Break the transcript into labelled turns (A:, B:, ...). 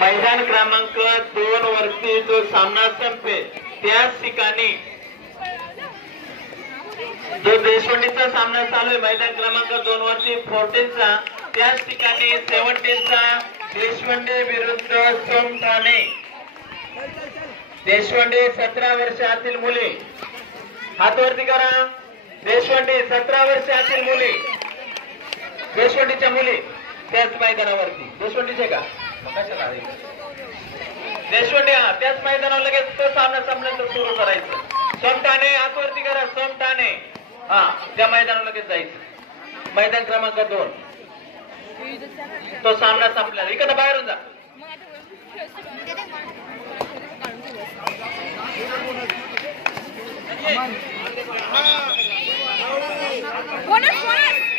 A: मैदान क्रमांक दोन वरती जो सामना संपे त्याच ठिकाणी जो देशवंडीचा सामना चालू आहे मैदान क्रमांक दोन वरती फोर्टीनचा त्याच ठिकाणी सेव्हन्टीनचा देशवंडे विरुद्ध सोम ठाणे. देशवंडे सतरा वर्षातील मुले. हातवरती करा. देशवंडे सतरा वर्षातील मुले. देशवंडीच्या मुली त्याच मैदानावरती. देशवंडीचे का? देशवंडी हा त्याच मैदानावर लगेच तो सामना संपल्यानंतर सुरू करायचं. सोमठाणे आतवरती करा सोमठाणे हा त्या मैदानावर लगेच जायचं. मैदान क्रमांक दोन. तो सामना संपला. इकडं बाहेरून जा.
B: Bonus bonus.